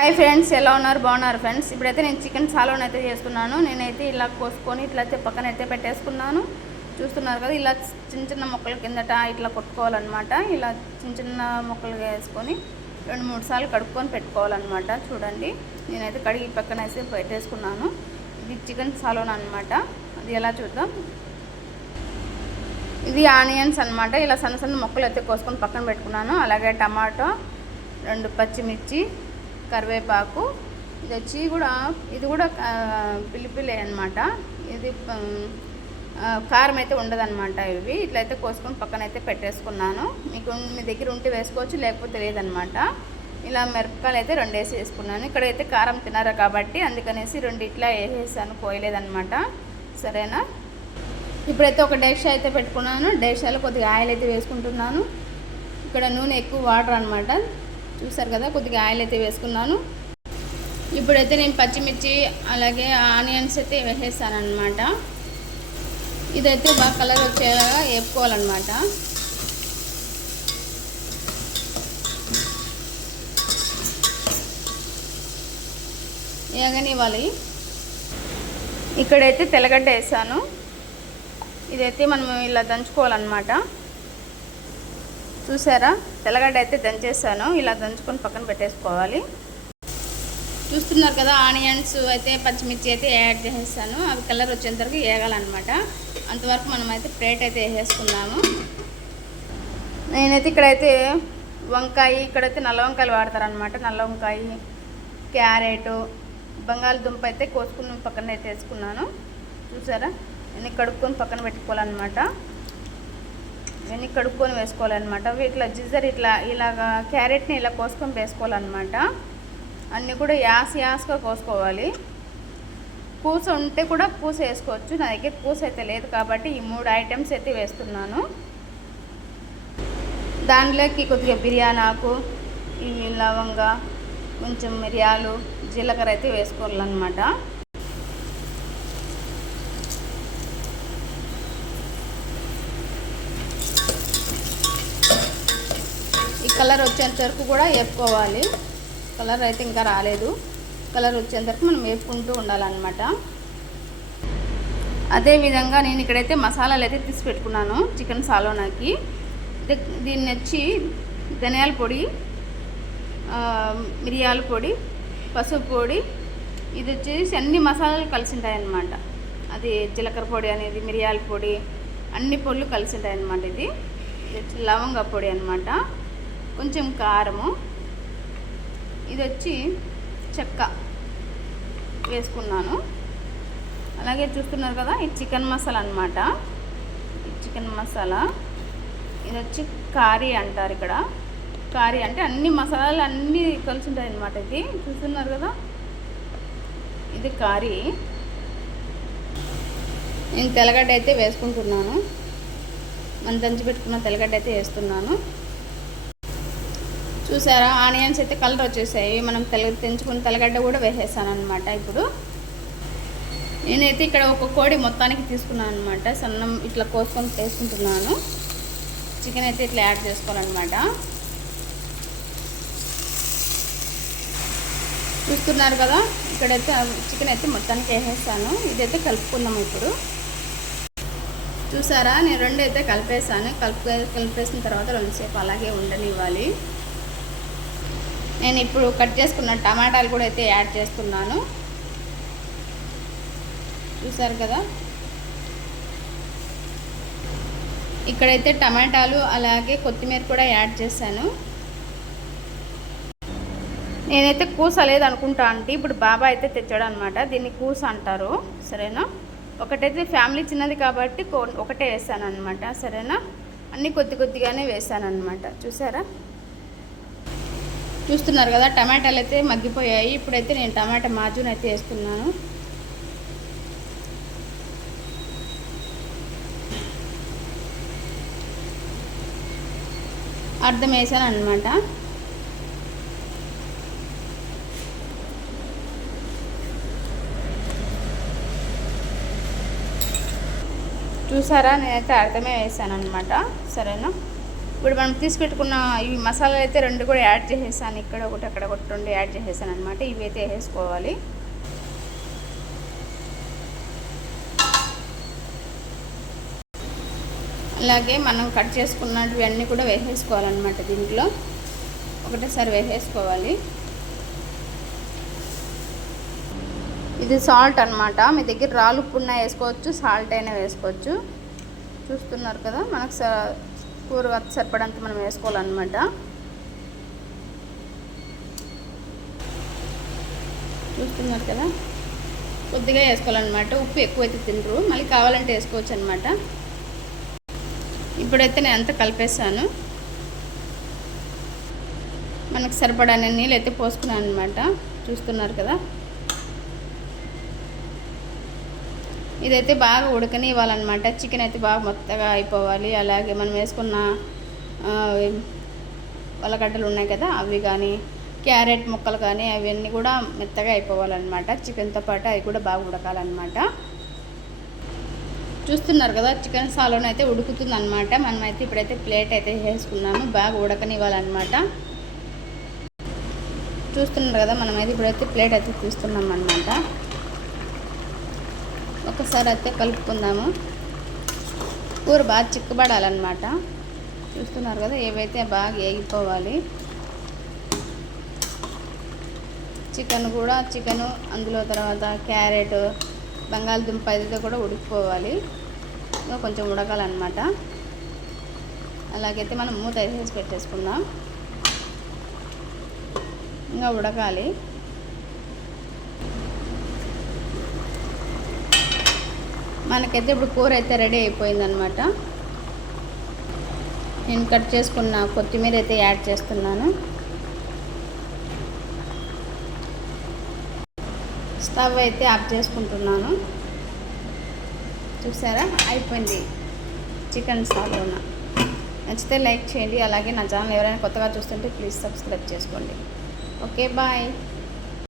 Hi friends, ఎలా ఉన్నారు? బాగున్నారు ఫ్రెండ్స్. ఇప్పుడైతే నేను చికెన్ సాలోన్ అయితే చేస్తున్నాను. నేనైతే ఇలా కోసుకొని ఇట్లయితే పక్కన అయితే పెట్టేసుకున్నాను. చూస్తున్నారు కదా, ఇలా చిన్న చిన్న ముక్కల కిందట ఇట్లా కొట్టుకోవాలన్నమాట. ఇలా చిన్న చిన్న ముక్కలుగా వేసుకొని 2-3 సార్లు కడుక్కొని పెట్టుకోవాలన్నమాట. చూడండి, నేనైతే కడిగి పక్కన వేసి పెట్టేసుకున్నాను. ఇది చికెన్ సాలోన్ అనమాట. అది ఎలా చూద్దాం. ఇది ఆనియన్స్ అనమాట. ఇలా సన్న సన్న ముక్కలు అయితే కోసుకొని పక్కన పెట్టుకున్నాను. అలాగే టమాటో, 2 పచ్చిమిర్చి, కరివేపాకు. ఇది కూడా పిల్లిపిల్లే అనమాట. ఇది కారం అయితే ఉండదన్నమాట. ఇవి ఇట్లయితే కోసుకొని పక్కన అయితే పెట్టేసుకున్నాను. మీ దగ్గర ఉంటే వేసుకోవచ్చు, లేకపోతే లేదనమాట. ఇలా మిరపకాయలు అయితే 2 వేసుకున్నాను. ఇక్కడైతే కారం తినరు కాబట్టి అందుకనేసి 2 ఇట్లా వేసేసాను, పోయలేదన్నమాట. సరేనా. ఇప్పుడైతే ఒక డేక్షా అయితే పెట్టుకున్నాను. డేక్షాలో కొద్దిగా ఆయిల్ అయితే వేసుకుంటున్నాను. ఇక్కడ నూనె ఎక్కువ వాటర్ అనమాట. చూసారు కదా, కొద్దిగా ఆయిల్ అయితే వేసుకున్నాను. ఇప్పుడైతే నేను పచ్చిమిర్చి అలాగే ఆనియన్స్ అయితే వేసేసాను అనమాట. ఇదైతే బాగా కలర్ వచ్చేలాగా వేపుకోవాలన్నమాట. వేగనివ్వాలి. ఇక్కడైతే తెల్లగడ్డ వేసాను. ఇదైతే మనం ఇలా దంచుకోవాలన్నమాట. చూసారా, తెల్లగడ్డ అయితే దంచేసాను. ఇలా దంచుకొని పక్కన పెట్టేసుకోవాలి. చూస్తున్నారు కదా, ఆనియన్స్ అయితే పచ్చిమిర్చి అయితే యాడ్ చేసేసాను. అవి కలర్ వచ్చేంత వరకు వేగాలన్నమాట. అంతవరకు మనం అయితే ప్లేట్ అయితే వేసేసుకున్నాము. నేనైతే ఇక్కడైతే వంకాయ, ఇక్కడైతే నల్ల వంకాయలు వాడతారనమాట. నల్ల వంకాయ, క్యారెట్, బంగాళదుంప అయితే కోసుకుని పక్కన అయితే వేసుకున్నాను. చూసారా, ఇవన్నీ కడుక్కొని పక్కన పెట్టుకోవాలన్నమాట. ఇవన్నీ కడుక్కొని వేసుకోవాలన్నమాట. ఇట్లా జిజర్ ఇలాగా క్యారెట్ని ఇలా కోసుకొని వేసుకోవాలన్నమాట. అన్నీ కూడా యాసగా కోసుకోవాలి. పూస ఉంటే కూడా పూస వేసుకోవచ్చు. నా దగ్గర పూస అయితే లేదు కాబట్టి ఈ 3 ఐటమ్స్ అయితే వేస్తున్నాను. దానిలోకి కొద్దిగా బిర్యానీ ఆకు, ఇవి లవంగా, కొంచెం మిరియాలు, జీలకర్ర అయితే వేసుకోవాలన్నమాట. ఈ కలర్ వచ్చేంత వరకు కూడా వేపుకోవాలి. కలర్ అయితే ఇంకా రాలేదు. కలర్ వచ్చేంత వరకు మనం వేపుకుంటూ ఉండాలన్నమాట. అదేవిధంగా నేను ఇక్కడైతే మసాలాలు అయితే తీసి పెట్టుకున్నాను చికెన్ సాలోనాకి. దీన్ని వచ్చి ధనియాల పొడి, మిరియాల పొడి, పసుపు పొడి, ఇది వచ్చేసి అన్ని మసాలాలు కలిసి ఉంటాయన్నమాట. అది జీలకర్ర పొడి అనేది, మిరియాల పొడి, అన్ని పొడులు కలిసి ఉంటాయన్నమాట. ఇది లవంగ పొడి అనమాట. కొంచెం కారము, ఇది వచ్చి చెక్క వేసుకున్నాను. అలాగే చూస్తున్నారు కదా, ఇది చికెన్ మసాలా అనమాట. ఈ చికెన్ మసాలా ఇది వచ్చి కారీ అంటారు. ఇక్కడ కారీ అంటే అన్ని మసాలాలు అన్నీ కలిసి ఉంటాయి అన్నమాట. ఇది చూస్తున్నారు కదా, ఇది కారీ. నేను తెల్లగడ్డ అయితే వేసుకుంటున్నాను. మనం దంచి పెట్టుకున్న తెల్లగడ్డ అయితే వేస్తున్నాను. చూసారా, ఆనియన్స్ అయితే కలర్ వచ్చేసాయి. మనం తెంచుకున్న తెల్లగడ్డ కూడా వేసేసాను అనమాట. ఇప్పుడు నేనైతే ఇక్కడ ఒక కోడి మొత్తానికి తీసుకున్నాను అనమాట. సన్నం ఇట్లా కోసుకొని వేసుకుంటున్నాను. చికెన్ అయితే ఇట్లా యాడ్ చేసుకోవాలన్నమాట. చూస్తున్నారు కదా, ఇక్కడైతే చికెన్ అయితే మొత్తానికి వేసేసాను. ఇదైతే కలుపుకుందాం ఇప్పుడు. చూసారా, నేను 2 అయితే కలిపేసాను. కలిపేసిన తర్వాత 2 సేపు అలాగే ఉండనివ్వాలి. నేను ఇప్పుడు కట్ చేసుకున్న టమాటాలు కూడా అయితే యాడ్ చేస్తున్నాను. చూసారు కదా, ఇక్కడైతే టమాటాలు అలాగే కొత్తిమీర కూడా యాడ్ చేశాను. నేనైతే కూస లేదనుకుంటా అంటే ఇప్పుడు బాబా అయితే తెచ్చాడు అనమాట. దీన్ని కూస అంటారు. సరేనా. ఒకటైతే ఫ్యామిలీ చిన్నది కాబట్టి ఒకటే వేసాను అనమాట. సరేనా. అన్నీ కొద్దిగానే వేసాను అనమాట. చూస్తున్నారు కదా, టమాటాలు అయితే మగ్గిపోయాయి. ఇప్పుడైతే నేను టమాటా మాజూన్ అయితే వేస్తున్నాను. అర్థం వేసాను అనమాట. చూసారా, నేనైతే అర్థమే వేసాను అనమాట. సరేనా. ఇప్పుడు మనం తీసి పెట్టుకున్న ఈ మసాలాలు అయితే 2 కూడా యాడ్ చేసేసాను. ఇక్కడ ఒకటి అక్కడ ఒకటి 2 యాడ్ చేసేసాను అనమాట. ఇవి అయితే వేసుకోవాలి. అలాగే మనం కట్ చేసుకున్నవి అన్నీ కూడా వేసేసుకోవాలన్నమాట. దీంట్లో ఒకటేసారి వేసేసుకోవాలి. ఇది సాల్ట్ అనమాట. మీ దగ్గర రాళ్ళు ఉప్పు ఉన్నా వేసుకోవచ్చు, సాల్ట్ అయినా వేసుకోవచ్చు. చూస్తున్నారు కదా, మనకు కూర సరిపడంత మనం వేసుకోవాలన్నమాట. చూస్తున్నారు కదా, కొద్దిగా వేసుకోవాలన్నమాట. ఉప్పు ఎక్కువైతే తినరు, మళ్ళీ కావాలంటే వేసుకోవచ్చు అనమాట. ఇప్పుడైతే నేను అంతా కలిపేసాను. మనకు సరిపడా నీళ్ళు అయితే పోసుకున్నాను అనమాట. చూస్తున్నారు కదా, ఇదైతే బాగా ఉడకనివ్వాలన్నమాట. చికెన్ అయితే బాగా మొత్తగా అయిపోవాలి. అలాగే మనం వేసుకున్న ఉల్లగడ్డలు ఉన్నాయి కదా, అవి కానీ క్యారెట్ ముక్కలు కానీ అవన్నీ కూడా మెత్తగా అయిపోవాలన్నమాట. చికెన్తో పాటు అవి కూడా బాగా ఉడకాలన్నమాట. చూస్తున్నారు కదా, చికెన్ సాలోన్ అయితే ఉడుకుతుంది అనమాట. మనమైతే ఇప్పుడైతే ప్లేట్ అయితే వేసుకున్నాము. బాగా ఉడకనివ్వాలన్నమాట. చూస్తున్నారు కదా, మనమైతే ఇప్పుడైతే ప్లేట్ అయితే తీస్తున్నాం అన్నమాట. ఒకసారి అయితే కలుపుకుందాము. కూర బాగా చిక్కబడాలన్నమాట. చూస్తున్నారు కదా, ఏవైతే బాగా వేగిపోవాలి. చికెను అందులో తర్వాత క్యారెట్, బంగాళదుంప ఇది కూడా ఉడికిపోవాలి. ఇంకా కొంచెం ఉడకాలన్నమాట. అలాగైతే మనం మూత వేసేసి పెట్టేసుకుందాం. ఇంకా ఉడకాలి. మనకైతే ఇప్పుడు కూర అయితే రెడీ అయిపోయిందనమాట. నేను కట్ చేసుకున్న కొత్తిమీర అయితే యాడ్ చేస్తున్నాను. స్టవ్ అయితే ఆఫ్ చేసుకుంటున్నాను. చూసారా, అయిపోయింది చికెన్ సాలోనా. నచ్చితే లైక్ చేయండి. అలాగే నా ఛానల్ ఎవరైనా కొత్తగా చూస్తుంటే ప్లీజ్ సబ్స్క్రైబ్ చేసుకోండి. Okay, bye.